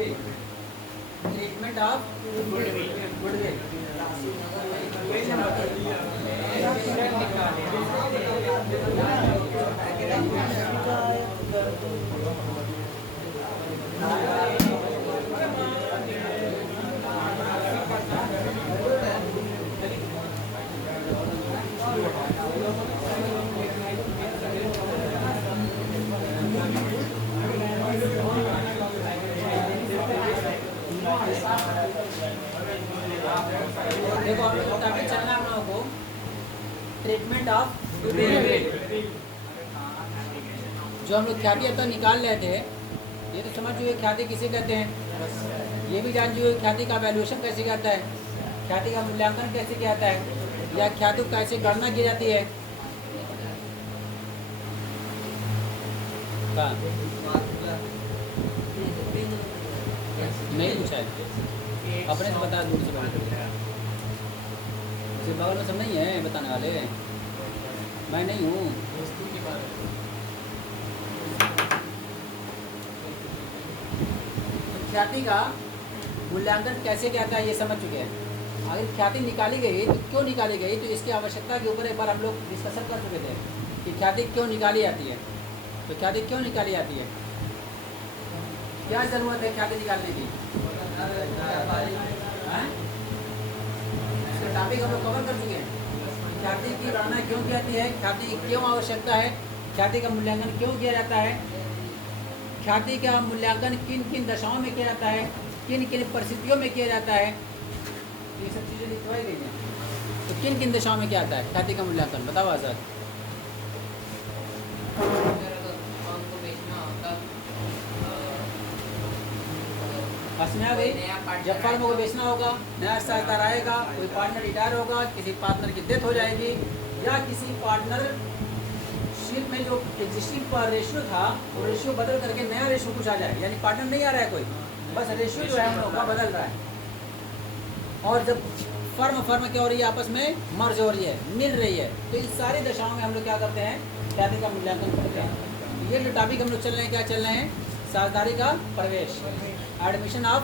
Treatment of goodwill. देखो हम लोग टॉपिक चलना हम लोगों को ट्रीटमेंट ऑफ जो हम लोग ख्याति तो निकाल रहे थे, ये तो समझ हुए ख्याति किसे कहते हैं, ये भी जान जो ख्याति का वैल्यूएशन कैसे करता है, ख्याति का मूल्यांकन कैसे किया जाता है, या ख्याति कैसे गणना की जाती है। नहीं पूछा है, अपने से बता दूर से बात बगल में सब नहीं है बताने वाले, मैं नहीं हूँ। ख्याति का मूल्यांकन कैसे क्या था ये समझ चुके हैं। अगर ख्याति निकाली गई तो क्यों निकाली गई, तो इसकी आवश्यकता के ऊपर एक बार हम लोग डिस्कशन कर चुके थे कि ख्याति क्यों निकाली जाती है। तो ख्याति क्यों निकाली जाती है, क्या ज़रूरत है ख्याति निकालने की, इसका टॉपिक हम लोग कवर कर चुके हैं। ख्याति की गणना क्यों की जाती है, ख्याति की क्यों आवश्यकता है, ख्याति का मूल्यांकन क्यों किया जाता है, ख्याति का मूल्यांकन किन किन दशाओं में किया जाता है, किन किन परिस्थितियों में किया जाता है, ये सब चीज़ें लिखवाई गई हैं। तो किन किन दशाओं में किया जाता है ख्याति का मूल्यांकन, बताओ आज़ाद। हंसना भाई, जब फर्म को बेचना होगा, नया साझेदार आएगा, कोई पार्टनर रिटायर होगा, किसी पार्टनर की डेथ हो जाएगी, या किसी पार्टनरशिप में जो एग्जिस्टिंग रेशियो था वो रेशियो बदल करके नया रेशियो कुछ आ जाए, यानी पार्टनर नहीं आ रहा है कोई, बस रेशियो जो है हम लोग का बदल रहा है। और जब फर्म क्या हो रही है, आपस में मर्ज हो रही है, मिल रही है, तो इस सारी दशाओं में हम लोग क्या करते हैं, ख्याति का मूल्यांकन करते हैं। ये जो टॉपिक हम लोग चल रहे हैं, क्या चल रहे हैं, साझेदारी का प्रवेश, admission of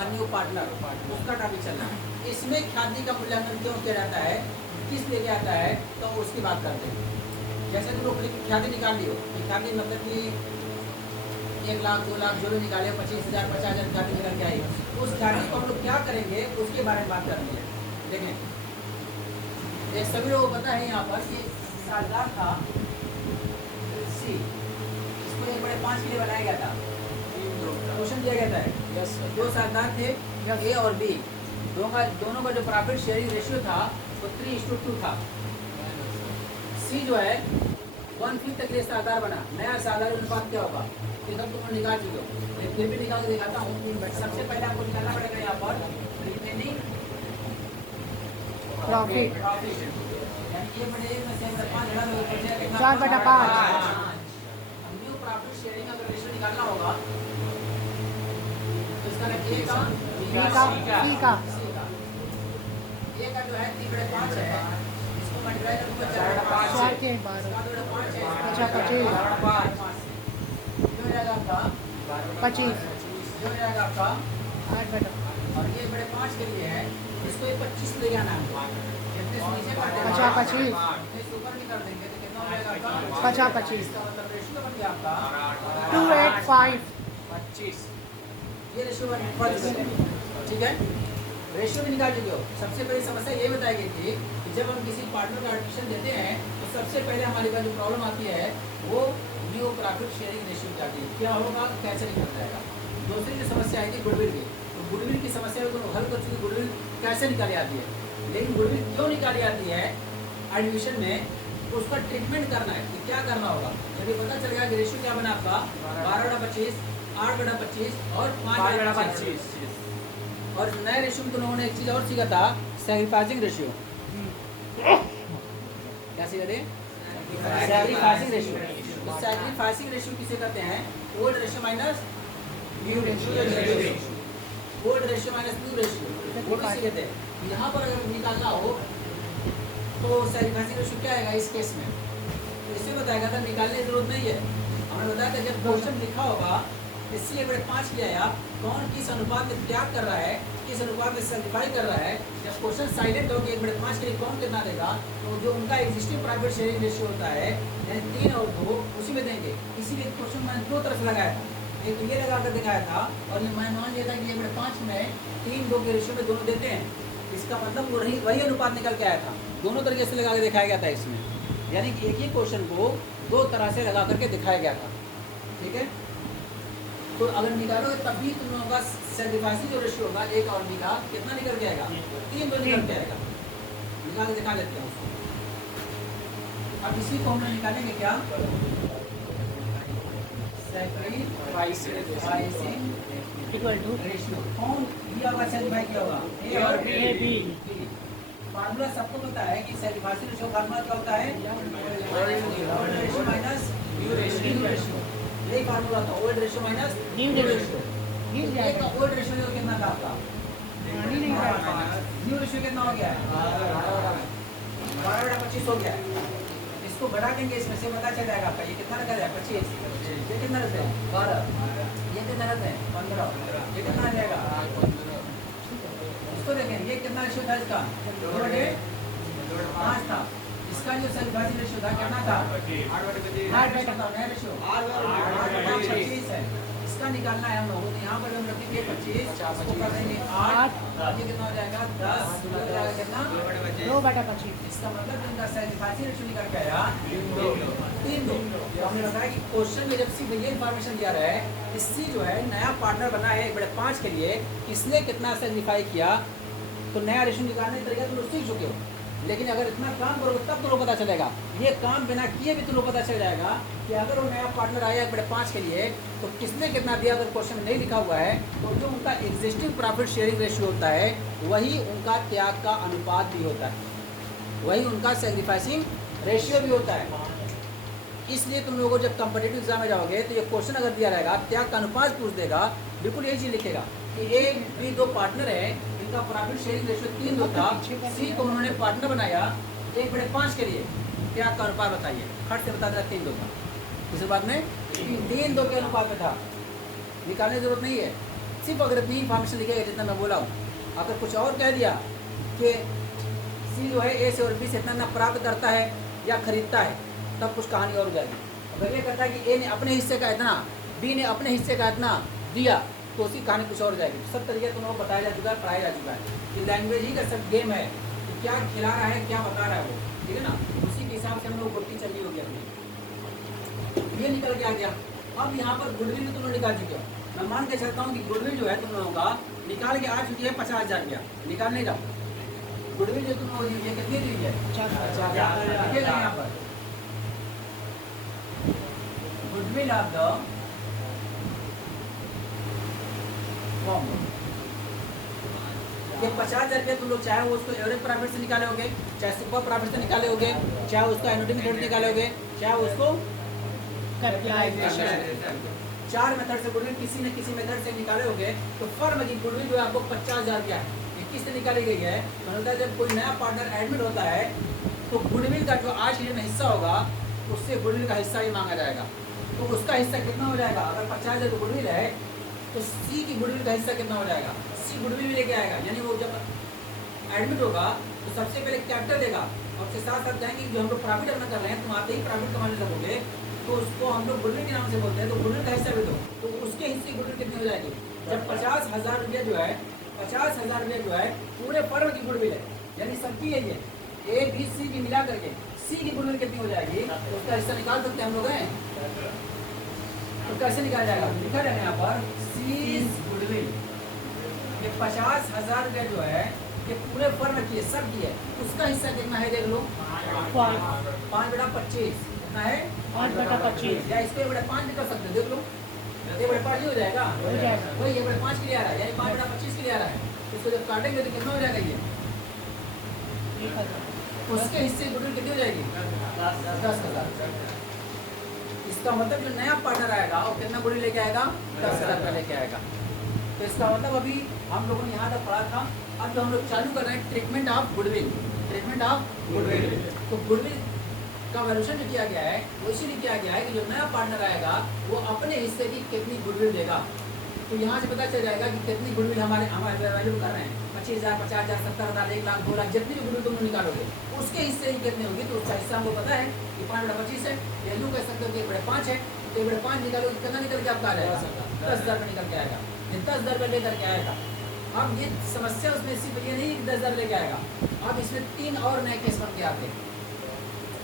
a new partner, उसका टॉपिक चल रहा है। इसमें ख्याति का मूल्यांकन क्यों किया जाता है, किस लेके आता है, तो उसकी बात करते हैं। जैसे तुम लोग ख्याति निकाल लियो कि ख्याति मतलब कि 1 लाख 2 लाख जो भी निकाले, 25,000 50,000 ख्याति निकल के आई, उस ख्याति को हम लोग क्या करेंगे उसके बारे में बात करनी है। देखें, ये सभी लोगों को पता है यहाँ पर कि साझेदार था सी, इसको 1/5 के लिए बनाया गया था, क्वेश्चन दिया गया था। दो साझेदार थे ए और बी, दोनों का जो प्रॉफिट शेयरिंग रेशियो था वो 3:2 था। सी जो है 1/5 तक लिए साझेदार बना, नया साझेदार अनुपात क्या होगा, ये सब तुम निकाल चुके हो, लेकिन फिर भी निकाल के दिखाता हूँ। सबसे पहले आपको निकालना पड़ेगा यहाँ पर रिमेनिंग प्रॉफिट, यानी 4/5। न्यू प्रॉफिट शेयरिंग अगर रेशियो निकालना होगा तो इसका ए का सी का ए का जो है 3/5 है, इसको मल्टीप्लाई करूंगा 4/5 4 के 12 अच्छा 25 जो हो जाएगा आपका 25 जो हो जाएगा आपका 8/5 और ये 1/5 के लिए है, इसको ये 25 ले जाना है, जितने से नीचे कर देंगे अच्छा 25 इस ऊपर भी कर देंगे तो कितना हो जाएगा आपका 25 इसका मतलब रेशियो बन गया आपका 285 25, ये रेशियो बन गया। ठीक है, रेशियो भी निकाल चुके हो। सबसे बड़ी समस्या ये बताई गई थी कि जब हम किसी पार्टनर का एडमिशन देते हैं तो सबसे पहले हमारे पास जो प्रॉब्लम आती है वो न्यू प्रॉफिट शेयरिंग रेशियो की आती है, क्या होगा, कैसे निकल जाएगा। दूसरी जो समस्या आई थी गुडविल की, तो गुडविल की समस्या को हल कर चुके, गुडविल कैसे निकाली जाती है, लेकिन गुडविल क्यों निकाली जाती है एडमिशन में, उसका ट्रीटमेंट करना है कि क्या करना होगा। यदि पता चल गया कि रेशियो क्या बना आपका 12/25, 8/25 और 5/25, और नए रेशियो में तो उन्होंने एक चीज़ और सीखा था, सैक्रिफाइसिंग रेशियो। क्या सीखा थे, सैक्रिफाइसिंग रेशियो। तो सैक्रिफाइसिंग रेशियो किसे कहते हैं, old ratio minus new ratio, old ratio minus new ratio, वो भी सीखे थे। यहाँ पर अगर निकालना हो तो सैक्रिफाइसिंग रेशियो क्या आएगा इस केस में, तो इससे बताएगा था निकालने की जरूरत नहीं है। हमने बताया था जब क्वेश्चन लिखा होगा इसलिए बड़े 5 किया है आप कौन किस अनुपात में त्याग कर रहा है, किस अनुपात में सेग्रीफाई कर रहा है। जब क्वेश्चन साइलेंट हो कि 1/5 के लिए कौन कितना देगा, तो जो उनका एग्जिस्टिंग प्राइवेट शेयरिंग रेशियो होता है यानी 3 और 2 उसी में देंगे। इसीलिए क्वेश्चन मैंने दो तरफ लगाया था, एक ये लगा कर दिखाया था और मैं मान लिया था कि 1/5 में 3-2 के रेशियो में दोनों देते हैं। इसका मतलब वही अनुपात निकल के आया था, दोनों तरीके से लगा के दिखाया गया था इसमें, यानी कि एक ही क्वेश्चन को दो तरह से लगा करके दिखाया गया था। ठीक है, तो अगर निकालोगे तब भी तुम लोगों का सेग्रीफाइसिंग जो रेशियो होगा एक और बी का कितना निकल के आएगा, 3-2 निकल के आएगा। निकाल के दिखा लेते हैं उसको। अब इसी को हम लोग निकालेंगे क्या, सेग्रीफाइसिंग इक्वल टू रेशियो। कौन दिया होगा सेग्रीफाई किया होगा, ए और बी। फार्मूला सबको पता है कि सेग्रीफाइसिंग रेशियो फार्मूला क्या होता है, old ratio minus new ratio. यही फार्मूला था, old ratio minus new ratio. गिर एक जाएगा, ओल्ड रेशियो कितना था आपका, पानी नहीं जाएगा। न्यू रेशियो कितना हो गया, 12/25 हो गया। इसको बढ़ा देंगे, इसमें से पता चल जाएगा आपका ये कितना रखा जाएगा, 25। ये कितना रहते हैं 12, ये कितना रहते हैं 15, ये कितना आ जाएगा। इसको देखें ये कितना रेशियो था इसका, 2/5 था। इसका जो सेग्रीफाइसिंग रेशियो था कितना था, 8/25 था। नया रेशियो 8/25 है। इसका निकालना है हम लोगों को, यहाँ पर हम रखेंगे 25, इसको कर देंगे 8, ये कितना हो जाएगा 10, हो जाएगा कितना 2/25। इसका मतलब इनका सेग्रीफाइसिंग रेशियो निकल के आया 3-2। तो हमने बताया कि क्वेश्चन में जब सिर्फ ये इन्फॉर्मेशन दिया रहा है कि सी जो है नया पार्टनर बना है 1/5 के लिए, इसने कितना सेग्रीफाई किया, तो नया रेशियो निकालने का तरीका तुम लोग सीख चुके हो। लेकिन अगर इतना काम करोगे तब तो पता चलेगा, ये काम बिना किए भी तुम्हें पता चल जाएगा कि अगर वो नया पार्टनर आया 1/5 के लिए तो किसने कितना दिया। अगर क्वेश्चन में नहीं लिखा हुआ है तो जो उनका एग्जिस्टिंग प्रॉफिट शेयरिंग रेशियो होता है वही उनका त्याग का अनुपात भी होता है, वही उनका सेग्रीफाइसिंग रेशियो भी होता है। इसलिए तुम लोगों को जब कॉम्पिटिटिव एग्जाम में जाओगे तो ये क्वेश्चन अगर दिया रहेगा त्याग का अनुपात पूछ देगा, बिल्कुल यही चीज़ लिखेगा कि ए बी 2 पार्टनर है, इनका प्रॉफिट शेयरिंग रेशियो 3-2 था। सी को उन्होंने पार्टनर बनाया 1/5 के लिए, त्याग का अनुपात बताइए, खट से बता देगा 3-2 था। इस बात में 3-2 के अनुपात में था, निकालने की जरूरत नहीं है। सिर्फ अगर इतनी इन्फॉर्मेशन लिखेगा जितना मैं बोला हूँ, अगर कुछ और कह दिया कि सी जो है ए से और बी से इतना प्राप्त करता है या खरीदता है, तब कुछ कहानी और हो जाएगी। अगर ये कहता है कि ए ने अपने हिस्से का इतना, बी ने अपने हिस्से का इतना दिया, तो उसकी कहानी कुछ और हो जाएगी। सब तरीके तुम लोगों को बताया जा चुका है, पढ़ाया जा चुका है कि लैंग्वेज ही का सब गेम है कि क्या खिला रहा है, क्या बता रहा है वो, ठीक है ना। उसी के हिसाब से हम लोग गोटी चली होगी अपनी। ये निकल के आ गया। अब यहाँ पर गुडविल भी तुम लोग निकाल चुके हो। मैं मान के चलता हूँ कि गुडविल जो है तुम लोगों का निकाल के आ चुकी है 50,000 रुपया। निकाल नहीं जाओ गुडविल जो तुम लोग ये कितनी दी है, 50,000 यहाँ पर गुडविल ऑफ द ये 50,000 रुपये तुम लोग चाहे वो उसको एवरेज प्रॉफिट से निकाले होगे, चाहे सुपर प्रॉफिट से निकाले होगे, चाहे उसको एनुटी मेथड से निकाले होगे, चाहे उसको 4 मेथड से गुडविल किसी न किसी मेथड से निकाले होगे। तो फर्म की गुडविल जो है आपको 50,000 रुपया है, ये किससे निकाली गई है। तो होता है जब कोई नया पार्टनर एडमिट होता है तो गुडविल का जो आज में हिस्सा होगा उससे गुडविल का हिस्सा ही मांगा जाएगा। तो उसका हिस्सा कितना हो जाएगा, अगर 50,000 गुडविल है तो सी की गुडविल का हिस्सा कितना हो जाएगा, सी गुडविल भी लेके आएगा। यानी वो जब एडमिट होगा तो सबसे पहले कैपिटल देगा और उसके साथ साथ जाएंगे जो हम लोग प्रॉफिट अर्न कर रहे हैं, तुम आते ही प्रॉफिट कमाने लगोगे तो उसको हम लोग गुडविल के नाम से बोलते हैं। तो गुडविल का हिस्सा भी दो, तो उसके हिस्से गुडविल कितनी हो जाएगी। जब 50,000 रुपया जो है 50,000 रुपया जो है पूरे फर्म की गुडविल है, यानी सबकी यही है, ए बी सी की मिला करके सी की गुडविल कितनी हो जाएगी, तो उसका हिस्सा निकाल सकते हैं हम लोग हैं। तो कैसे निकाला जाएगा, लिखा जाएगा यहाँ पर सीज गुडविल। ये 50,000 रुपया जो है ये पूरे फर्म की है, सब की है, उसका हिस्सा कितना है देख लो, 5/25 कितना है, 5/25 या इसको 1/5 भी कर सकते हो, देख लो 1/5 हो जाएगा, वही 1/5 के लिए आ रहा है, यानी 5/25 के लिए आ रहा है। इसको जब काटेंगे तो कितना हो जाएगा, ये उसके हिस्से गुडविल कितनी हो जाएगी, 10,000। इसका मतलब जो नया पार्टनर आएगा वो कितना गुडविल लेके आएगा, 10,000 का लेके आएगा। तो इसका मतलब अभी हम लोगों ने यहाँ तक पढ़ा था। अब जो हम लोग चालू कर रहे हैं treatment of goodwill, treatment of goodwill. तो गुडविल का वैल्यूएशन जो किया गया है वो इसीलिए किया गया है कि जो नया पार्टनर आएगा वो अपने हिस्से की कितनी गुडविल देगा। तो यहाँ से पता चल जाएगा कि कितनी गुडविल हमारे वैल्यू कर रहे हैं, 25,000, 50,000, 70,000, 1,00,000, 2,00,000, जितनी भी गुडविल तुम निकालोगे उसके हिस्से की कितनी होगी। तो उसका हिस्सा हमको पता है कि 5/25 है, या यूँ कह सकते हो कि 1/5 है। तो 1/5 निकालो कितना निकल के आपका आ जाएगा, 10,000 रुपये निकल के आएगा। ये 10,000 रुपये लेकर के आएगा। अब ये समस्या उसमें सिर्फ ये नहीं 10,000 लेके आएगा, अब इसमें 3 और नए केस बन के आते हैं।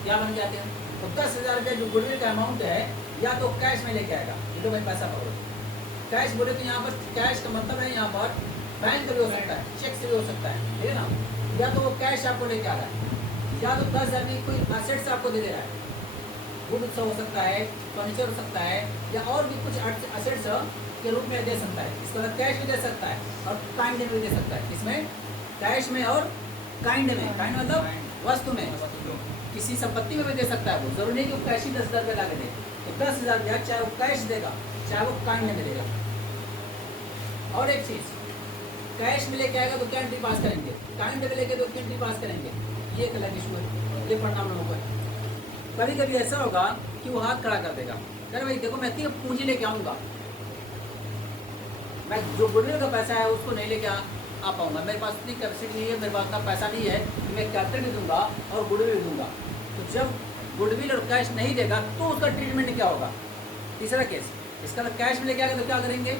क्या बन जाते हैं? तो 10,000 रुपये जो गुडविल का अमाउंट है या तो कैश में लेके आएगा, ये तो भाई पैसा पकड़ो। कैश बोले तो यहाँ पर कैश का मतलब है यहाँ पर बैंक भी हो सकता है, चेक से भी हो सकता है, ठीक है ना। या तो वो कैश आपको लेके आ रहा है, या तो 10,000 की कोई असेट्स आपको दे रहा है, गुड्स हो सकता है, फर्नीचर हो सकता है, या और भी कुछ असेट्स के रूप में दे सकता है। इसके बाद कैश भी दे सकता है और काइंड में भी दे सकता है। इसमें कैश में और काइंड में, काइंड मतलब वस्तु में, किसी संपत्ति में भी दे सकता है। वो जरूरी नहीं कि वो कैश ही 10,000 रुपये ला के दे। तो 10,000 रुपया चाहे वो कैश देगा चाहे वो काइंड में देगा। और एक चीज, कैश में लेके आएगा तो क्या एंट्री पास करेंगे, काइंड में लेके तो क्या एंट्री पास करेंगे, ये एक अलग इशू है, ये पढ़ना हम लोगों को है। कभी कभी ऐसा होगा कि वो हाथ खड़ा कर देगा, अरे भाई देखो मैं इतनी पूंजी लेके आऊँगा, मैं जो गुडविल का पैसा है उसको नहीं लेके आ पाऊँगा, मेरे पास इतनी कैपेसिटी नहीं है, मेरे पास इतना पैसा नहीं है कि मैं कैपिटल भी दूंगा और गुडविल भी दूंगा। तो जब गुडविल और कैश नहीं देगा तो उसका ट्रीटमेंट क्या होगा। तीसरा केस, इसका मतलब कैश में लेके आएगा तो क्या करेंगे,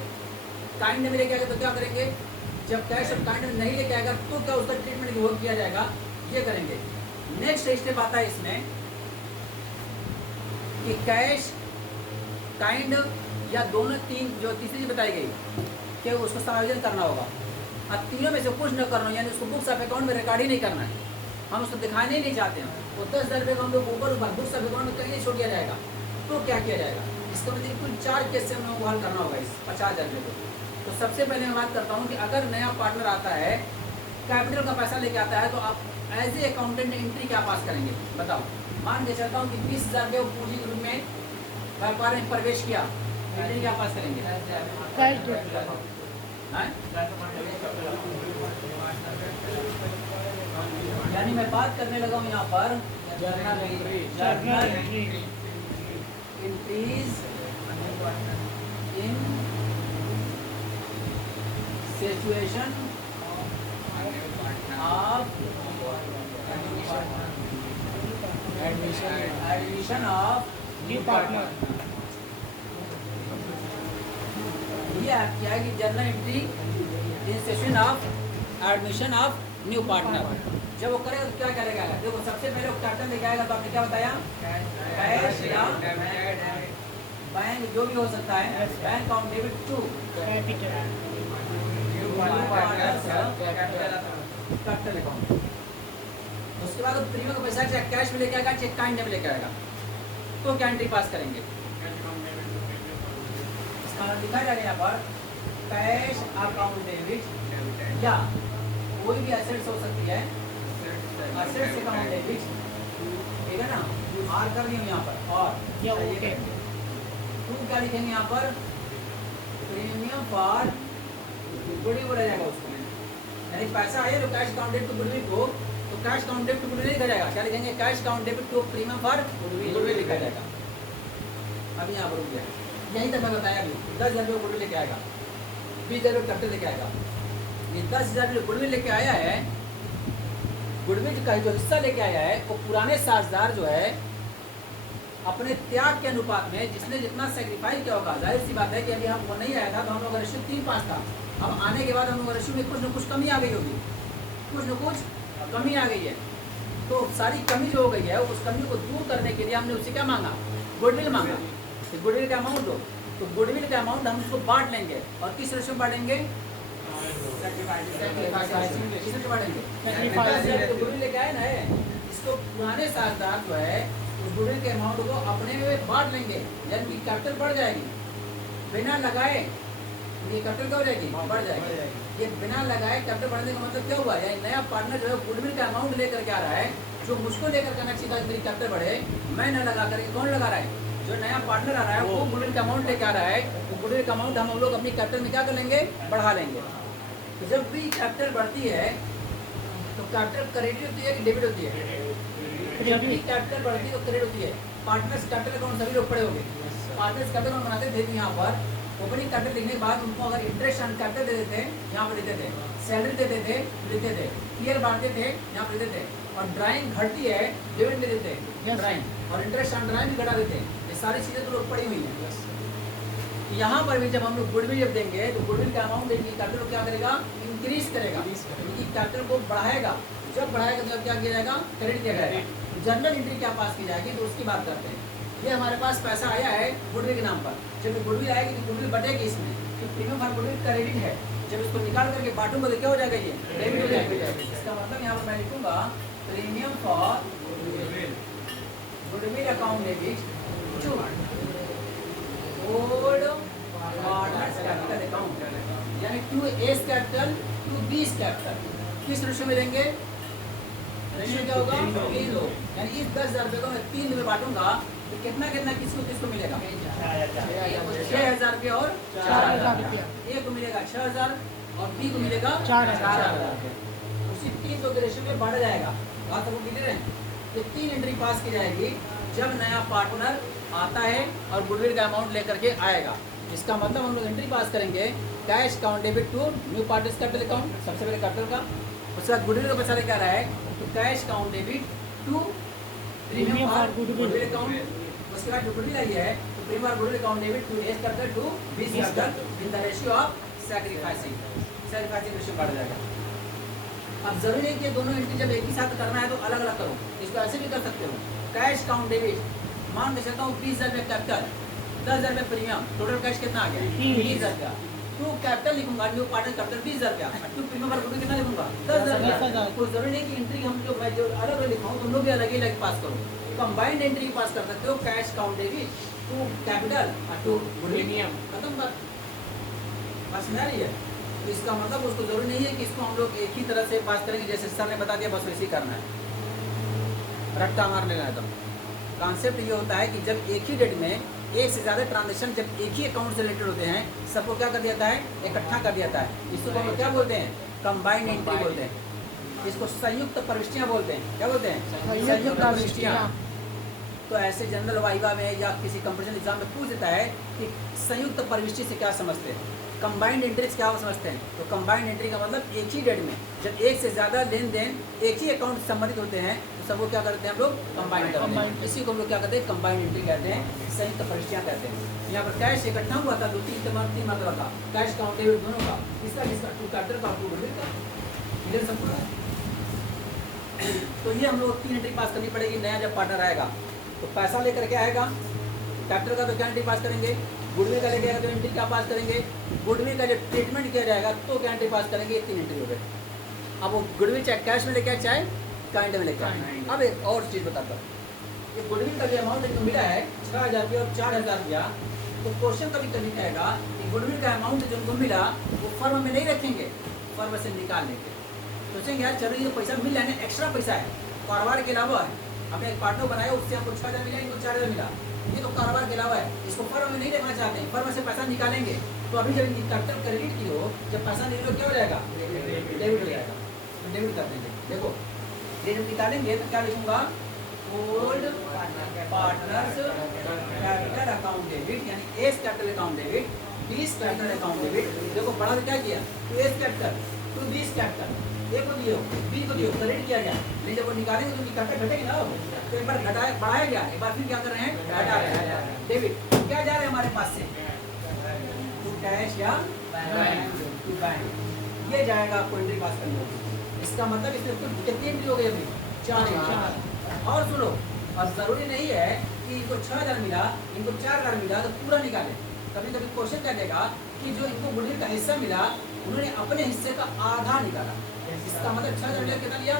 काइंड में लेके आएगा तो क्या करेंगे। जब कैश और काइंड में नहीं लेके आएगा तो क्या उसका ट्रीटमेंट वो किया जाएगा, ये करेंगे। नेक्स्ट स्टेप आता है इसमें कि कैश, काइंड या दोनों तीन जो तीसरी चीज बताई गई कि उसको समायोजन करना होगा। अब तीनों में से कुछ न करना, यानी उसको बुक्स ऑफ अकाउंट में रिकॉर्ड ही नहीं करना है, हम उसको दिखाने ही नहीं चाहते हैं। वो 10,000 रुपये को हम लोग ऊपर बुक्स ऑफ अकाउंट में कहीं नहीं छोड़ दिया जाएगा। तो क्या किया जाएगा, इसका मतलब कुल 4 केस से हम लोग को हल करना होगा इस 50,000 रुपये को। तो सबसे पहले मैं बात करता हूँ कि अगर नया पार्टनर आता है, कैपिटल का पैसा लेके आता है, तो आप एज ए अकाउंटेंट एंट्री क्या पास करेंगे बताओ। मान के चलता हूँ कि 20,000 रुपये पूंजी के रूप में व्यापार में प्रवेश किया, एंट्री क्या पास करेंगे, यानी मैं बात करने लगा हूँ यहाँ पर journal entries in situation of admission of new partner. ये आपकी आएगी journal entry in session of admission of new partner. जब वो करेगा तो क्या करेगा, देखो सबसे पहले वो कैपिटल लेके आएगा तो आपने क्या बताया, कैश या बैंक जो भी हो सकता है, bank account debit to capital account. उसके बाद वो प्रीमियम का पैसा चाहे कैश में लेके आएगा चाहे काइंड में लेके आएगा, तो क्या एंट्री पास करेंगे। इसका लिखा जाएगा यहाँ पर कैश अकाउंट डेबिट या कोई भी एसेट्स हो सकती है, एसेट्स अकाउंट डेबिट, ठीक है ना। आर कर दिए यहाँ पर, और या ओके टू क्या लिखेंगे यहाँ पर, प्रीमियम फॉर गुडविल बोला जाएगा उसको, यानी पैसा आए तो cash account debit to goodwill को, तो cash account debit to goodwill लिखा जाएगा। क्या लिखेंगे, cash account debit to premium for goodwill लिखा जाएगा। अभी यहाँ पर रुक गया, यही तक मैं बताया अभी। 10,000 रुपये गुडविल लेके आएगा, 20,000 रुपये कैपिटल लेके आएगा। ये 10,000 रुपये गुडविल लेके आया है, गुडविल का जो हिस्सा लेके आया है वो पुराने साझेदार जो है अपने त्याग के अनुपात में जिसने जितना सेक्रीफाइस किया होगा, जाहिर सी बात है कि अभी हम वो नहीं आया था तो हम लोग का रेशियो 3:5 था। अब आने के बाद हम लोग रेशियो में कुछ न कुछ कमी आ गई होगी, कुछ न कुछ कमी आ गई है। तो सारी कमी जो हो गई है उस कमी को दूर करने के लिए हमने उससे क्या मांगा, गुडविल मांगा। तो गुडविल का अमाउंट हो, तो गुडविल का अमाउंट हम उसको बांट लेंगे, और किस रेशियो में बांटेंगे, गुडविल लेके आए ना, इसको पुराने साझेदार जो है उस गुडविल के अमाउंट को अपने में बांट लेंगे, यानी कि कैपिटल बढ़ जाएगी बिना लगाए। ये कैपिटल क्या हो जाएगी, बढ़ जाएगी। ये बिना लगाए कैपिटल बढ़ने का मतलब क्या हुआ, यानी नया पार्टनर जो है गुडविल का अमाउंट लेकर के आ रहा है, जो मुझको लेकर करना चाहिए मेरी कैपिटल बढ़े, मैं न लगा करके कौन लगा रहा है, जो नया पार्टनर आ रहा है वो गुडविल का अमाउंट लेके आ रहा है। वो गुडविल का अमाउंट हम लोग अपनी कैपिटल में क्या कर लेंगे, बढ़ा लेंगे। तो जब भी कैपिटल बढ़ती है तो कैपिटल क्रेडिट होती है कि डेबिट होती है, जब भी कैपिटल बढ़ती है तो क्रेडिट होती है। पार्टनर्स कैपिटल अकाउंट सभी लोग पढ़े होंगे। पार्टनर्स कैपिटल अकाउंट बनाते थे यहाँ पर ओपनिंग कैपिटल लिखने के बाद उनको अगर इंटरेस्ट ऑन कैपिटल दे देते यहाँ पर लिखते थे, सैलरी देते थे लिखते थे, क्लियर बांटते थे यहाँ पर लिखते थे, और ड्राइंग घटती है डिविडेंड दे देते ड्राइंग, और इंटरेस्ट ऑन ड्राइंग भी घटा देते हैं। ये सारी चीज़ें तो लोग पड़ी हुई हैं। यहाँ पर भी जब हम लोग गुडविल जब देंगे तो गुडविल का अमाउंट देंगे, कैपिटल को क्या करेगा, इंक्रीज करेगा, क्योंकि कैपिटल को बढ़ाएगा। जब बढ़ाएगा तो क्या किया जाएगा, क्रेडिट किया जाएगा। जनरल एंट्री क्या पास की जाएगी तो उसकी बात करते हैं। ये हमारे पास पैसा आया है गुडविल के नाम पर, जब गुडविल आएगी तो गुडविल बटेगी इसमें, तो प्रीमियम फॉर गुडविल क्रेडिट है। जब इसको निकाल करके बांटूंगा तो क्या हो जाएगा, ये डेबिट हो जाएगा। इसका मतलब यहाँ पर मैं लिखूंगा premium for goodwill account debit to old partners capital account, यानी to A's capital to B's capital. किस रेशियो में देंगे, रेशियो क्या होगा, 3 लोग, यानी इस 10,000 रुपये को मैं 3 में बांटूंगा तो कितना कितना किसको मिलेगा, 6,000 रुपया और 4,000 रुपया। ए को मिलेगा 6,000 और बी को मिलेगा 4,000। उसी 3 के रेशियो में बढ़ जाएगा। बात आपको क्लियर है। ये 3 एंट्री पास की जाएगी जब नया पार्टनर आता है और गुडविल का अमाउंट लेकर के आएगा। इसका मतलब हम लोग एंट्री पास करेंगे cash account debit to new partners capital account, सबसे पहले कैपिटल का, उसके बाद गुडविल का पैसा लेकर आ रहा है तो cash account debit to premium for goodwill account. उसके बाद जो गुडविल आई है तो premium for goodwill account debit to A's capital to B's capital in the ratio of sacrificing ratio बढ़ जाएगा। अब जरूरी नहीं कि दोनों एंट्री जब एक ही साथ करना है तो अलग अलग करो, इसको ऐसे भी कर सकते हो। कैश अकाउंट डेबिट मान के चलता हूँ 20,000 रुपये कैपिटल, 10,000 रुपये प्रीमियम, टोटल कैश कितना आ गया 20,000 रुपया। टू कैपिटल लिखूंगा न्यू पार्टनर कैपिटल 20,000 रुपया, टू प्रीमियम फॉर गुडविल कितना लिखूंगा 10,000 रुपया। कोई जरूरी नहीं कि एंट्री हम जो मैं जो अलग अलग लिखा हूँ तुम लोग भी अलग ही अलग पास करो। कंबाइंड एंट्री पास कर सकते हो, cash account debit to capital और टू प्रीमियम, खत्म बात। बस समझ रही है। तो इसका मतलब उसको जरूरी नहीं है कि इसको हम लोग एक ही तरह से पास करेंगे, जैसे सर ने बता दिया बस वैसे ही करना है, रट्टा मार लेना है। तो कॉन्सेप्ट ये होता है कि जब एक ही डेट में एक से ज़्यादा ट्रांजेक्शन जब एक ही अकाउंट से रिलेटेड होते हैं, सबको क्या कर दिया जाता है, इकट्ठा कर दिया जाता है। इसको हम लोग क्या बोलते हैं, कंबाइंड एंट्री बोलते हैं। इसको संयुक्त प्रविष्टियाँ बोलते हैं। क्या बोलते हैं, संयुक्त प्रविष्टियाँ। तो ऐसे जनरल वाइवा में या किसी कंपटीशन एग्जाम में पूछ देता है कि संयुक्त प्रविष्टि से क्या समझते हैं, कंबाइंड एंट्री से क्या समझते हैं। तो कंबाइंड एंट्री का मतलब एक ही डेट में जब एक से ज़्यादा लेन देन एक ही अकाउंट से संबंधित होते हैं तो सबको क्या करते हैं हम लोग, कंबाइंड करते हैं। इसी को हम लोग क्या कहते हैं, कंबाइंड एंट्री कहते हैं, संयुक्त प्रविष्टियाँ कहते हैं। यहाँ पर कैश इकट्ठा हुआ था, 2-3 मतलब था कैश अकाउंट डेबिट दोनों का, किसका किसका, टू कैपिटल का टू गुडविल का, क्लियर सबको। तो ये हम लोग 3 एंट्री पास करनी पड़ेगी। नया जब पार्टनर आएगा तो पैसा लेकर के आएगा, कैपिटल का तो क्या एंट्री पास करेंगे, गुडविल का लेके आएगा तो एंट्री क्या पास करेंगे, गुडविल का जब ट्रीटमेंट किया जाएगा तो क्या एंट्री पास करेंगे, 3 एंट्री हो गए। अब वो गुडविल चाहे कैश में लेके आए चाहे काइंड में लेके आए। अब एक और चीज़ बताता हूँ, ये गुडविल का जो अमाउंट इनको मिला है 6,000 रुपया और 4,000 रुपया, तो क्वेश्चन कभी कभी कहेगा कि गुडविल का अमाउंट जो उनको मिला वो फर्म में नहीं रखेंगे, फर्म से निकाल लेंगे। सोचेंगे यार चलो ये पैसा मिल रहा है, एक्स्ट्रा पैसा है, कारोबार के अलावा है, हमने एक पार्टनर बनाया उससे हमको 6,000 मिला, इनको 4,000 मिला, ये तो कारोबार के अलावा है, इसको फर्म में नहीं रखना चाहते हैं, फर्म से पैसा निकालेंगे। तो अभी जब इनकी कैपिटल क्रेडिट की हो, जब पैसा नहीं लो क्या हो जाएगा, डेबिट हो जाएगा, डेबिट कर देंगे। देखो ये जब निकालेंगे तो क्या लिखूंगा, old partners capital account debit, यानी A's capital account debit, B's capital account debit. देखो बड़ा क्या किया, to A's capital to B's capital, A को दियो बी को दियो, क्रेडिट किया गया। लेकिन जब वो निकालेंगे तो कैपिटल घटेगी ना, तो एक बार घटाया बढ़ाया गया, एक बार फिर क्या कर रहे हैं, घटा रहे हैं। डेबिट क्या जा रहा है हमारे पास से, टू कैश या टू बैंक, ये जाएगा आपको एंट्री पास करनी होगी। इसका मतलब इसमें कितनी एंट्री हो गई अभी, 4। और सुनो, और जरूरी नहीं है कि इनको 6,000 मिला, इनको 4,000 मिला तो पूरा निकाले। कभी कभी क्वेश्चन कर देगा कि जो इनको गुडविल का हिस्सा मिला उन्होंने अपने हिस्से का आधा निकाला। इसका मतलब 6,000 मिला कितना लिया,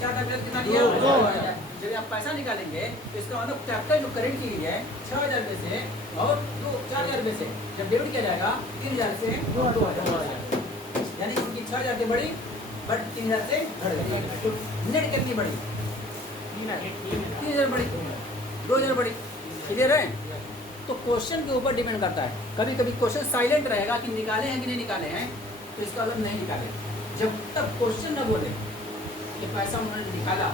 4,000 मिला कितना लिया, 2,000। जब आप पैसा निकालेंगे तो इसका मतलब कैपिटल जो क्रेडिट की गई है 6,000 रुपये से और 4,000 रुपये से जब डेबिट किया जाएगा 3,000 से 2,000, यानी उनकी 6,000 से बड़ी बट 3,000 से घट गई। तो नेट कितनी बड़ी, 3,000 बड़ी, 2,000 बड़ी, क्लियर है। तो क्वेश्चन के ऊपर डिपेंड करता है। कभी कभी क्वेश्चन साइलेंट रहेगा कि निकाले हैं कि नहीं निकाले हैं, तो इसका मतलब नहीं निकाले। जब तक क्वेश्चन न बोले कि पैसा उन्होंने निकाला,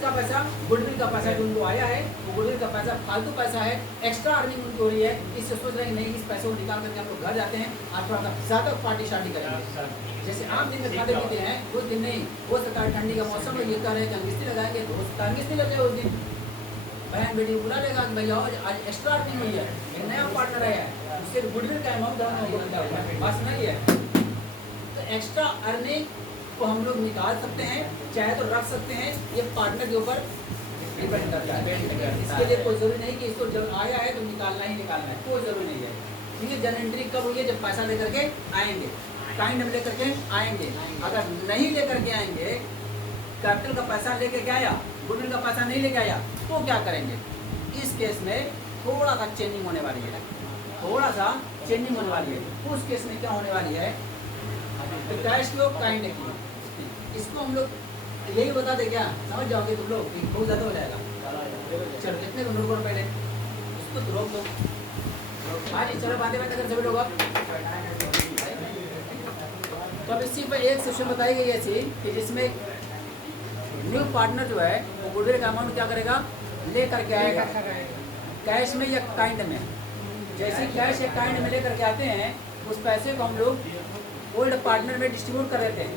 इसका पैसा गुडविल का पैसा जो उनको आया है, वो गुडविल का पैसा फालतू पैसा है, एक्स्ट्रा अर्निंग उनकी हो रही है। इससे सोच रहे हैं नहीं इस पैसे को निकाल करके हम लोग घर जाते हैं और थोड़ा ज़्यादा पार्टी शार्टी करेंगे। जैसे आम दिन में खाते पीते हैं उस दिन नहीं, वो सरकार ठंडी का मौसम में ये कह रहे हैं कि अंगिस्ती लगाएंगे, तो अंगिस्ती लग जाए उस दिन। बहन बेटी को बुला लेगा कि भैया आज एक्स्ट्रा अर्निंग हुई है, एक नया पार्टनर आया है, उससे गुडविल का अमाउंट बस नहीं है। तो एक्स्ट्रा अर्निंग को हम लोग निकाल सकते हैं, चाहे तो रख सकते हैं, ये पार्टनर के ऊपर डिपेंड करता है। इसके लिए कोई जरूरी नहीं कि इसको जब आया है तो निकालना ही निकालना है, कोई जरूरी नहीं है। ठीक है, जन एंट्री कब हुई है? जब पैसा लेकर के आएंगे, काइंड में लेकर के आएंगे। अगर नहीं लेकर के आएंगे, कैपिटल का पैसा लेकर के आया, गुडविल का पैसा नहीं लेके आया, तो क्या करेंगे? इस केस में थोड़ा सा चेंजिंग होने वाली है, थोड़ा सा चेंजिंग होने वाली है। उस केस में क्या होने वाली है? तो कैश को काइंड की, इसको हम लोग यही बता दे, क्या समझ जाओगे तुम लोग? बहुत ज़्यादा हो जाएगा। चलो कितने को नोट करो पहले, इसको तो रोक दो। हाँ जी, चलो बातें बातें कर सभी लोग। अब तो अब इसी पर एक सेक्शन बताई गई ऐसी कि जिसमें न्यू पार्टनर जो है वो गुडविल का अमाउंट क्या करेगा? ले करके आएगा, कैश में या काइंड में। जैसे कैश या काइंड में ले करके आते हैं, उस पैसे को हम लोग ओल्ड पार्टनर में डिस्ट्रीब्यूट कर देते हैं।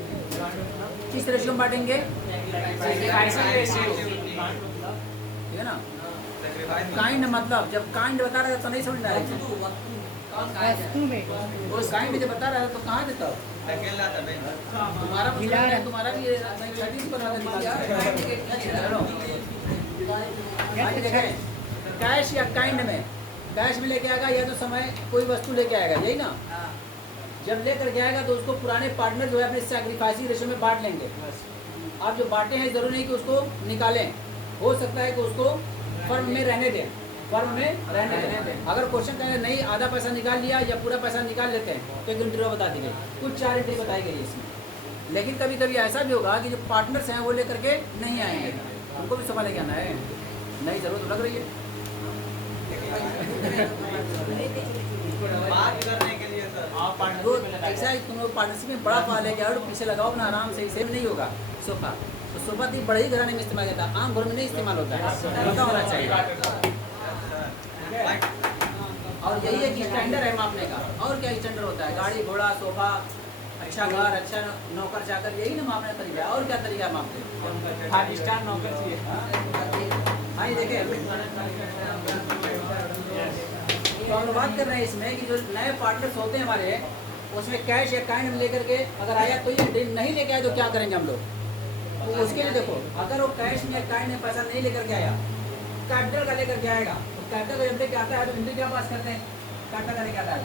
किस रेशियो में बांटेंगे? ठीक है ना। काइंड मतलब जब काइंड बता रहा था तो नहीं समझ में आया, उस काइंड जब बता रहा था तो कहाँ देता हो? तुम्हारा तुम्हारा भी कैश या काइंड में, कैश में लेके आएगा या तो समय कोई वस्तु लेके आएगा, यही ना। जब लेकर के आएगा तो उसको पुराने पार्टनर जो है अपने सैक्रिफाइसिंग रेशियो में बांट लेंगे। आप जो बांटे हैं जरूरी नहीं कि उसको निकालें, हो सकता है कि उसको फर्म में रहने दें, फर्म में रहने दें। अगर क्वेश्चन कहें नहीं आधा पैसा निकाल लिया या पूरा पैसा निकाल लेते हैं, तो एक एंट्री बता दी गई, कुछ 4 एंट्री बताई गई इसमें। लेकिन कभी कभी ऐसा भी होगा कि जो पार्टनर्स हैं वो लेकर के नहीं आएंगे, उनको भी समय लेके आना है, नहीं जरूरत लग रही है बात करने के लिए सर। ऐसा है तुम लोग पार्टनरशिप में बड़ा फाल है, और पीछे लगाओ अपना आराम से, सेम नहीं होगा सोफा। तो सोफा भी बड़े ही घराने में इस्तेमाल होता है, आम घर में नहीं इस्तेमाल होता है, पता होना चाहिए। और यही है कि स्टैंडर्ड है मापने का, और क्या स्टैंडर्ड होता है? गाड़ी घोड़ा सोफा, अच्छा घर, अच्छा नौकर चाकर, यही ना मापने का तरीका है। और क्या तरीका है मापने? 5 स्टार नौकर चाहिए। हाँ ये देखें, तो हम बात कर रहे हैं इसमें कि जो नए पार्टनर्स होते हैं हमारे, उसमें कैश या काइंड में लेकर के अगर आया तो ये नहीं लेके आया तो क्या करेंगे हम लोग? तो उसके लिए देखो, अगर वो कैश में या काइंड में पैसा नहीं लेकर के आया, कैपिटल का लेकर के आएगा, तो कैपिटल का जब लेके आता है तो एंट्री क्या पास करते हैं? कैपिटल का लेके आता है,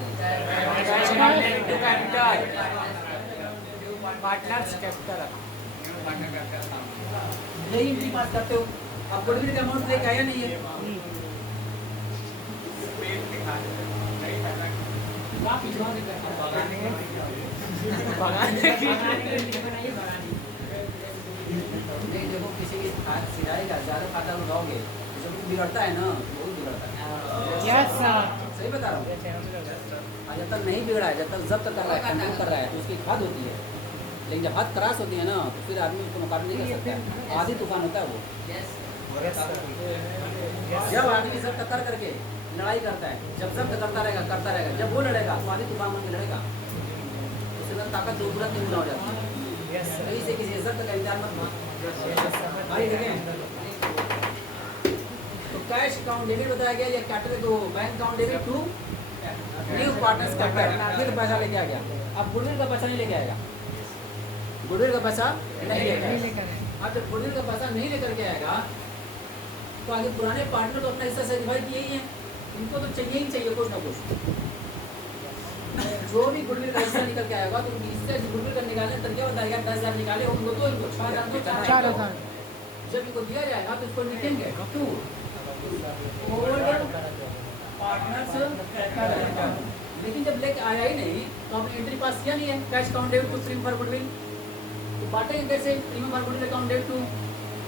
यही एंट्री पास करते हो। अब गुडविल का अमाउंट लेके आया नहीं है, नहीं देखो किसी की सिलाई का ज़्यादा फायदा उठाओगे, जब बिगड़ता है ना बहुत बिगड़ता है। सही बता रहा हूँ। जब तक नहीं बिगड़ा है, जब तक जब्त कर रहा है, कंट्रोल कर रहा है, तो उसकी हद होती है। लेकिन जब हद क्रॉस होती है ना, तो फिर आदमी उसको मुकाबला नहीं कर सकता। आधी तूफान होता है वो। जब आदमी जब्त कर करके लड़ाई करता है, जब जब्त करता रहेगा, जब वो लड़ेगा तो आधी तूफान बन के लड़ेगा, उससे ताकत तुरंत नहीं हो जाती है। कहीं से किसी इज्जत का इंतजार मत करो। आइए देखें, तो कैश अकाउंट डेबिट बताया गया या कैपिटल, तो bank account debit to new partners capital, फिर पैसा लेके आ गया। अब गुडविल का पैसा नहीं लेके आएगा, गुडविल का पैसा नहीं लेके आएगा। अब जब गुडविल का पैसा नहीं लेकर के आएगा तो आगे पुराने पार्टनर तो अपना हिस्सा सेटिफाई किए ही हैं, इनको तो चाहिए ही चाहिए कुछ ना कुछ। जो भी गुडविल का हिस्सा निकल के आएगा तो उनकी हिस्से गुडविल का निकालने तरीका बताएगा। 10,000 निकाले उनको, तो इनको 6,000 तो 4,000 जब इनको दिया जाएगा तो इसको लिखेंगे टू ओल्ड पार्टनर्स। लेकिन जब लेके आया ही नहीं तो हमने एंट्री पास किया नहीं है। Cash account debit to premium for goodwill, तो बांटेंगे कैसे? Premium for goodwill account debit to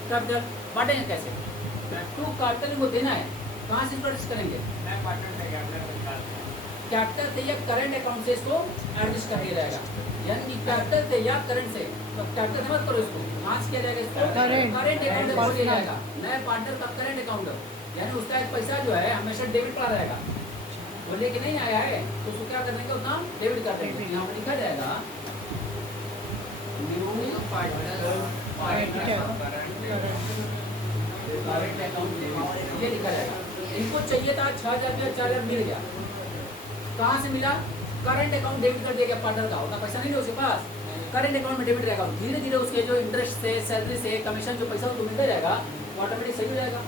capital बांटेंगे कैसे? टू कैपिटल इनको देना है, कहाँ से स्टार्ट करेंगे? कैपिटल से या करंट अकाउंट से इसको एडजस्ट कर दिया जाएगा, यानी कि कैपिटल से या करंट से, तो कैपिटल से मत करो इसको, कहाँ से किया जाएगा इसको, Current. करंट अकाउंट में लिया जाएगा, नए पार्टनर का करंट अकाउंट, यानी उसका एक पैसा जो है हमेशा डेबिट पड़ा रहेगा, वो लेके नहीं आया है तो उसको क्या कर देंगे, उतना डेबिट कर देंगे। यहाँ पर लिखा जाएगा न्यू करंट अकाउंट, ये लिखा जाएगा। इनको चाहिए था 6,000 रुपया, 4,000 मिल गया, कहाँ से मिला, करंट अकाउंट डेबिट कर दिया गया पार्टनर का, उतना पैसा नहीं है उसके पास, करंट अकाउंट में डेबिट रहेगा, धीरे धीरे उसके जो इंटरेस्ट से, सैलरी से, कमीशन जो पैसा उसको मिलता जाएगा वो ऑटोमेटिक सही हो जाएगा।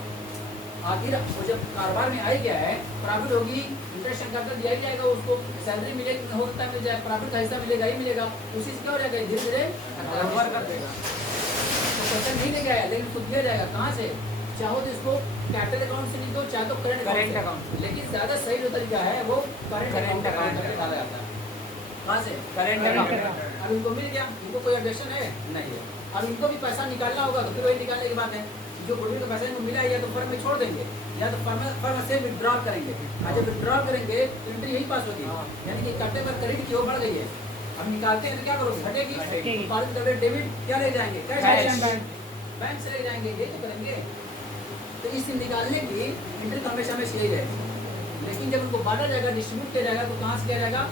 आखिर वो जब कारोबार में आ ही गया है, प्रॉफिट होगी, इंटरेस्ट कैपिटल दिया ही जाएगा उसको, सैलरी मिलेगी, हो सकता है मिल जाए, प्रॉफिट का हिस्सा मिलेगा ही मिलेगा, उसी से क्या हो जाएगा, धीरे धीरे कवर कर देगा। तो पैसा नहीं लेके आया लेकिन खुद दिया जाएगा, कहाँ से, चाहो तो इसको कैपिटल अकाउंट से नहीं दो, चाहे तो करंट अकाउंट, लेकिन ज्यादा सही जो तरीका है वो करंट अकाउंट में डाला जाता है। कहाँ से, करंट अकाउंट। अब इनको मिल गया, इनको कोई ऑब्जेक्शन है नहीं है, अब इनको भी पैसा निकालना होगा तो फिर वही निकालने की बात है, जो गुडविल का पैसा इनको मिला है या तो फर्म में छोड़ देंगे या तो फर्म से विड्रॉल करेंगे, और जब विड्रॉल करेंगे तो एंट्री यही पास होगी, यानी कि करते पर क्रेडिट की ओर बढ़ गई है, अब निकालते हैं तो क्या करोगे, घटेगी, पारित कर डेबिट क्या ले जाएंगे, कैश बैंक से ले जाएंगे, यही तो करेंगे। तो इस निकालने की एंट्री तो हमेशा में यही रहेगी, लेकिन जब उनको बांटा जाएगा, डिस्ट्रीब्यूट किया जाएगा तो कहाँ से किया जाएगा,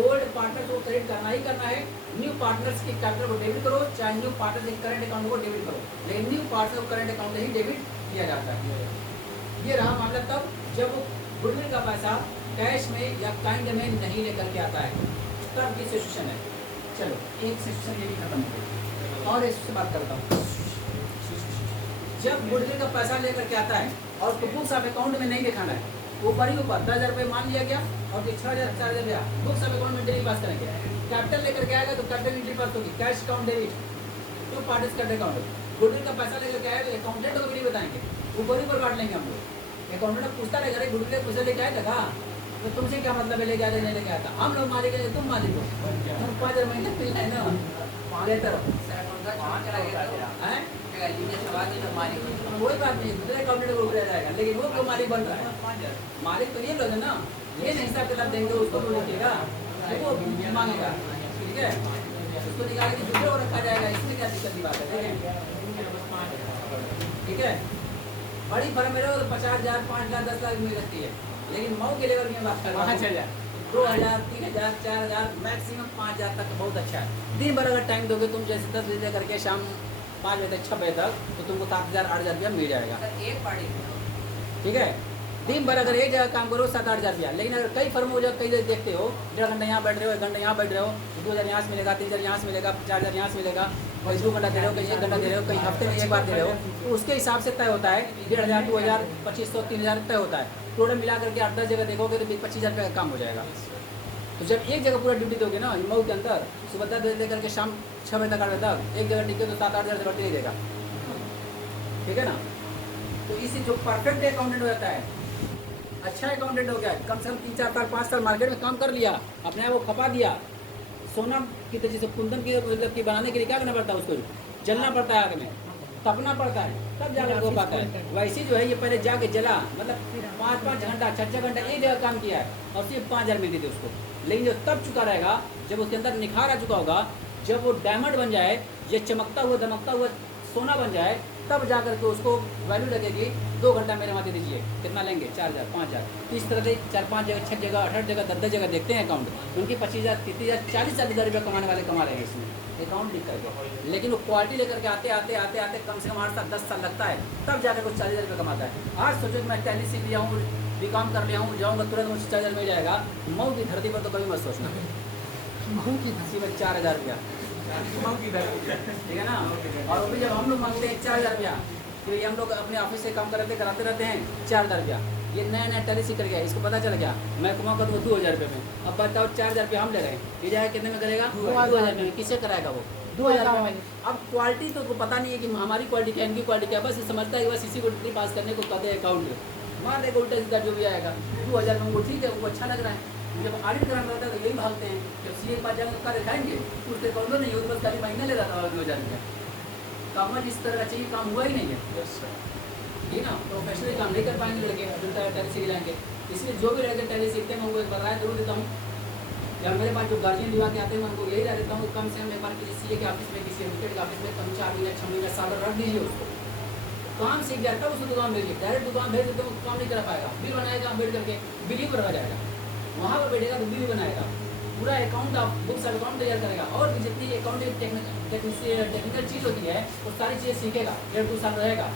ओल्ड पार्टनर को क्रेडिट करना ही करना है, न्यू पार्टनर्स के कैपिटल को डेबिट करो, चाहे न्यू पार्टनर के करंट अकाउंट को डेबिट करो, लेकिन न्यू पार्टनर को करंट अकाउंट ही डेबिट किया जाता है। ये रहा मामला तब जब गुडविल का पैसा कैश में या काइंड में नहीं लेकर के आता है, तब की सिचुएशन है। चलो एक सिचुएशन ये भी खत्म हो गई, और इससे बात करता हूँ। जब गुडविल का पैसा लेकर के आता है और उसको बुक्स ऑफ अकाउंट में नहीं दिखाना है, ऊपर ही ऊपर 10,000 रुपये मान लिया गया और 6,000 4,000 रुपया बुक्स ऑफ अकाउंट में डेली पास करेंगे, कैपिटल लेकर के आएगा तो कैपिटल एंट्री पास होगी, cash account debit, to parties current account, goodwill का पैसा लेकर के आएगा तो अकाउंटेंट को भी नहीं बताएंगे, ऊपर ही ऊपर बांट लेंगे हम लोग। अकाउंटेंट पूछता रहेगा, अरे गुडविल का पैसा लेके आया था, तो तुमसे क्या मतलब है लेके आया नहीं लेके आया था, हम लोग मालिक है, तुम मालिक हो, तुम 5,000 महीने मिल है ना, बेहतर वही बात नहीं, दूसरे अकाउंटेंट को उठाया जाएगा, लेकिन वो क्यों मालिक बन रहा है, मालिक तो ये लोग है ना, ये नहीं हिसाब किताब देंगे उसको तो लिखिएगा, वो मांगेगा, ठीक है, उसको निकाल के दूसरे को रखा जाएगा, इसमें क्या दिक्कत की बात है, ठीक है। बड़ी फर्म में रहो तो 50,000 5,00,000 10,00,000 मिल सकती है, लेकिन मऊ के लेवल में बात कर रहा हूँ 2,000 3,000 4,000 मैक्सिमम 5,000 तक बहुत अच्छा है। दिन भर अगर टाइम दोगे तुम, जैसे 10 बजे करके शाम 5 बजे तक 6 बजे तक, तो तुमको 7,000 8,000 रुपया मिल जाएगा, एक पार्टी, ठीक है। दिन भर अगर एक जगह काम करो 7-8 रुपया, लेकिन अगर कई फर्म हो जाए, कई जगह देखते हो 1.5 घंटा यहाँ बैठ रहे हो, 1 घंटा यहाँ बैठ रहे हो, 2,000 यहाँ से मिलेगा, 3,000 यहाँ से मिलेगा, 4,000 यहाँ से मिलेगा, कहीं 2 घंटा दे रहे हो, कहीं 1 घंटा दे रहे हो, कहीं हफ्ते में एक बार दे रहे हो, तो उसके हिसाब से तय होता है 1,500 2,000 2,500 3,000 तय होता है। टोटल मिला करके 8-10 जगह देखोगे तो 25,000 रुपये का काम हो जाएगा। तो जब एक जगह पूरा ड्यूटी दोगे ना मऊ के अंदर, सुबह 10 बजे लेकर के शाम 6 बजे तक 8 बजे तक एक जगह टिके तो 7-8 हज़ार बढ़ती ही देगा, ठीक है ना। तो इसी जो परफेक्ट अकाउंटेंट होता है, अच्छा अकाउंटेंट हो गया, कम से कम 3-4 साल 5 साल मार्केट में काम कर लिया, अपने आप को खपा दिया, सोना की तरह जैसे कुंदन की बनाने के लिए क्या करना पड़ता है, उसको जलना पड़ता है, आग में तपना पड़ता है, तब जाकर हो पाता है। वैसे जो है ये पहले जाके जला, मतलब 5-5 घंटा 6-6 घंटा एक जगह काम किया है और सिर्फ 5,000 मिलती थी उसको, लेकिन जो तब चुका रहेगा जब उसके अंदर निखार आ चुका होगा, जब वो डायमंड बन जाए, ये चमकता हुआ दमकता हुआ सोना बन जाए, तब जाकर के उसको वैल्यू लगेगी। 2 घंटा मेरे वहाँ दे दीजिए, कितना लेंगे 4,000 5,000, इस तरह से 4-5 जगह 6 जगह 8 जगह 10 जगह देखते हैं अकाउंट, उनकी 25,000 30,000 40,000 रुपये कमाने वाले कमा रहे हैं इसमें अकाउंट लिख करके, लेकिन वो क्वालिटी लेकर के आते कम से कम 8 साल 10 साल लगता है, तब जाकर कुछ 40,000 रुपये कमाता है। आज सोचो कि मैं टैली सीख लिया हूँ, बीकॉम कर लिया हूँ, जाऊँगा तुरंत मुझे 4,000 मिल जाएगा, मऊ की धरती पर तो कभी मत सोचना, मऊ की इसी में 4,000 रुपया, ठीक है ना। और वो भी जब हम लोग मांगते हैं 4,000 रुपया, तो ये हम लोग अपने ऑफिस से काम कराते रहते हैं 4,000 रुपया, ये नया टैली सीख कर गया, इसको पता चल गया मैं कमाऊँगा तो 2,000 रुपये में, अब बताओ 4,000 रुपया हम ले रहे हैं, ये जाएगा कितने में करेगा 2,000 रुपये में, किससे कराएगा वो 2,000 रुपये में। अब क्वालिटी तो पता नहीं है कि हमारी क्वालिटी क्या इनकी क्वालिटी क्या, बस ये समझता है कि बस इसी को डिग्री पास करने को कहते हैं अकाउंट, मार देगा उल्टा सीधा जो भी आएगा 2,000 में, वो ठीक है, वो अच्छा लग रहा है। जब ऑडिट कराना रहता है तो यही भागते हैं, जब सीए के पास जाकर उसका दिखाएंगे उसके अकाउंट नहीं हो, बस खाली महीना ले रहा था 2,000 रुपया, काम जिस तरह का चाहिए काम हुआ ही नहीं है, ठीक ना। प्रोफेशनल काम नहीं कर पाएंगे लड़के, जो टैक्सी लाएंगे इसलिए जो भी लड़के टैली सीखते हैं मैं उनको एक बार राय जरूर देता हूँ, या मेरे पास जो गार्जियन विभाग के आते हैं मैं उनको यही राय देता हूँ, कम से कम एक बार किसी सीए के ऑफिस में, किसी एडवोकेट के ऑफिस में कम 4 महीने 6 महीने साल रख दीजिए उसको, काम सीख जाए तब उसको दुकान भेजिए। डायरेक्ट दुकान भेज देते काम नहीं कर पाएगा, बिल बनाएगा बैठ करके, बिल ही पर रह जाएगा, वहाँ पर बैठेगा तो बिल बनाएगा, पूरा अकाउंट आप बुक्स ऑफ अकाउंट तैयार करेगा, और भी जितनी अकाउंटिंग टेक्निकल चीज़ होती है वो सारी चीज़ें सीखेगा, 1.5-2 साल रहेगा,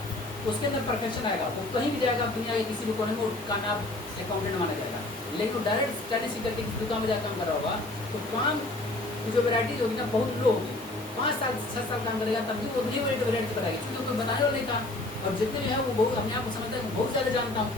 उसके अंदर परफेक्शन आएगा, तो कहीं भी जाएगा दुनिया के किसी भी कोने में कामयाब अकाउंटेंट माना जाएगा। लेकिन डायरेक्ट टैली सीख करके किसी दुकान में जाकर काम कर रहा होगा तो काम की जो वेराइटीज होगी ना बहुत लो होगी, 5 साल 6 साल काम करेगा तब भी वो नहीं वेराइटी बनाएगी, क्योंकि कोई बनाने वाला नहीं था, और जितने भी है वो बहुत अपने आप को समझता है, बहुत ज़्यादा जानता हूँ,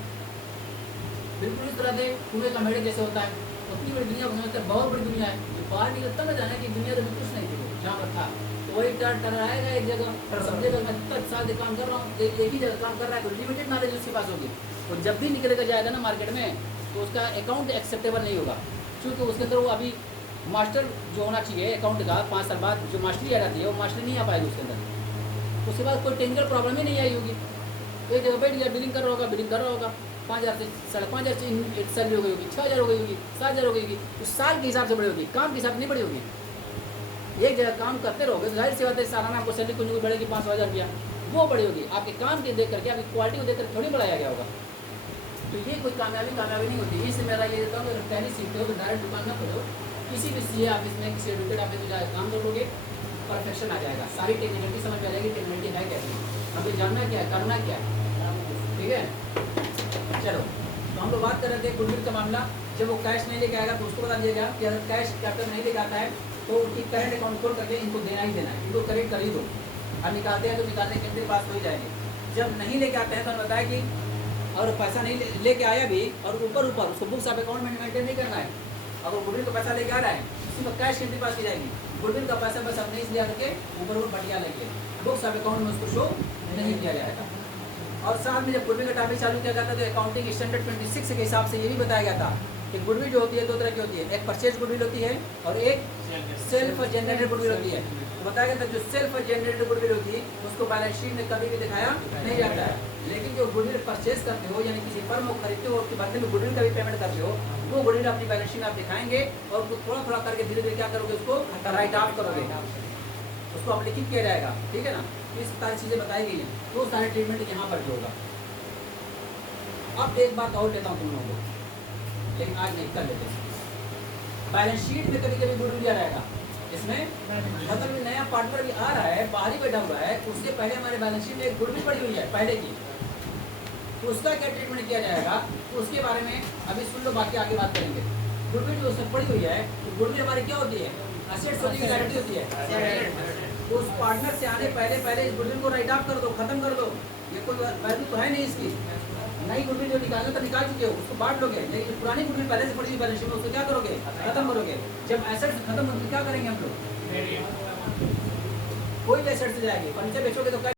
बिल्कुल इस तरह से कुएं का मेढ़े जैसे होता है, उतनी बड़ी दुनिया को समझते हैं, बहुत बड़ी दुनिया है, जो बाहर निकलता ना जाना कि दुनिया तो कुछ नहीं थी जहाँ पर था, तो वही टराएगा एक जगह, समझेगा मैं 10 साल से काम कर रहा हूँ, एक ही जगह काम कर रहा है, तो लिमिटेड नॉलेज उसके पास होगी, और जब भी निकलेगा जाएगा ना मार्केट में तो उसका अकाउंट एक्सेप्टेबल नहीं होगा, क्योंकि उसके अंदर वो अभी मास्टर जो होना चाहिए अकाउंट का 5 साल बाद जो मास्टरी आ जाती है वो मास्टरी नहीं आ पाएगी उसके अंदर, उसके बाद कोई टेक्निकल प्रॉब्लम ही नहीं आई होगी, एक जगह बैठ गया बिलिंग कर रहा होगा, बिलिंग कर रहा होगा, 5,000 से 5,500 से सैलरी हो गई होगी, 6,000 हो गई होगी, 7,000 हो गई होगी, उस साल के हिसाब से बड़ी होगी, काम के हिसाब से नहीं बड़ी होगी। एक जगह काम करते रहोगे तो जाहिर सी बात है सालाना आपको सैलरी कुछ बढ़ेगी 500,000 रुपया, वो बड़ी होगी, आपके काम के देख करके आपकी क्वालिटी को देख कर थोड़ी बढ़ाया गया होगा, तो ये कोई कामयाबी नहीं होती। इसलिए मेरा ये देता हूँ कि अगर टैली सीखते हो तो डायरेक्ट दुकान ना खोलो, किसी भी सीए ऑफिस में, किसी एडवोकेट ऑफिस में जाकर काम करोगे, परफेक्शन आ जाएगा, सारी टेक्निकलिटी समझ में आ जाएगी, टेक्निकलिटी है कैसी, हमें जानना क्या है, करना क्या है, ठीक है। चलो तो हम लोग बात कर रहे थे गुडविल का मामला, जब वो कैश नहीं लेके आएगा तो उसको बता दिएगा कि अगर कैश कैपिटल नहीं लेके आता है तो उनकी करंट अकाउंट खोल करके इनको देना ही देना है, इनको करेक्ट कर ही दो, अब निकालते हैं तो निकालने के इनके पास हो ही जाएंगे। जब नहीं लेके आते हैं तो हमें बताया कि और पैसा नहीं लेके आया भी और ऊपर उसको बुक्स ऑफ अकाउंट में मेंटेन नहीं करना है, अगर गुडविल का पैसा लेके आ रहा है उसी में कैश कितने पास की जाएगी, गुडविल का पैसा बस अपने इसलिए करके ऊपर बढ़िया लगे, बुक्स ऑफ अकाउंट में उसको शो नहीं किया जाएगा। और साथ में जब गुडविल का टॉपिक चालू किया गया था तो अकाउंटिंग स्टैंडर्ड 26 के हिसाब से ये भी बताया गया था कि गुडविल जो होती है 2 तरह की होती है, एक परचेज गुडविल होती है और एक सेल्फ जनरेटेड गुडविल होती है। तो बताया गया था जो सेल्फ जनरेटेड गुडविल होती है उसको बैलेंस शीट में कभी भी दिखाया नहीं जाता है, लेकिन जो गुडविल परचेज करते हो यानी किसी फर्म को खरीदते हो उसके बदले में गुडविल का भी पेमेंट करते हो, वो गुडविल अपनी बैलेंस शीट में आप दिखाएंगे और उसको थोड़ा थोड़ा करके धीरे धीरे क्या करोगे, उसको राइट ऑफ करोगे, उसको अपलिखित किया जाएगा, ठीक है ना। इस सारी चीज़ें बताई गई हैं, तो सारे ट्रीटमेंट यहाँ पर भी होगा। अब एक बात और लेता हूँ तुम लोगों को, लेकिन आज नहीं कर लेते। बैलेंस शीट में कभी कभी गुडविल आ रहेगा, इसमें मतलब नया पार्टनर भी आ रहा है, बाहर ही बैठा हुआ है, उससे पहले हमारे बैलेंस शीट में एक गुडविल पड़ी हुई है पहले की, तो उसका क्या ट्रीटमेंट किया जाएगा तो उसके बारे में अभी सुन लो, बाकी आगे बात करेंगे। गुडविल जो उसमें पड़ी हुई है तो गुडविल हमारी क्या होती है, एसेट्स होती है, लायबिलिटी होती है, तो उस पार्टनर से आने पहले इस गुडविल को राइट ऑफ कर दो, खत्म कर दो, ये कोई वैल्यू तो है नहीं इसकी। नई गुडविल जो निकालना तो निकाल चुके हो उसको बांट लोगे, लेकिन पुरानी गुडविल पहले से पड़ी हुई बैलेंस शीट में उसको क्या करोगे, खत्म करोगे। जब एसेट्स खत्म होंगे क्या करेंगे हम लोग, कोई भी एसेट्स जाएंगे, फर्नीचर बेचोगे तो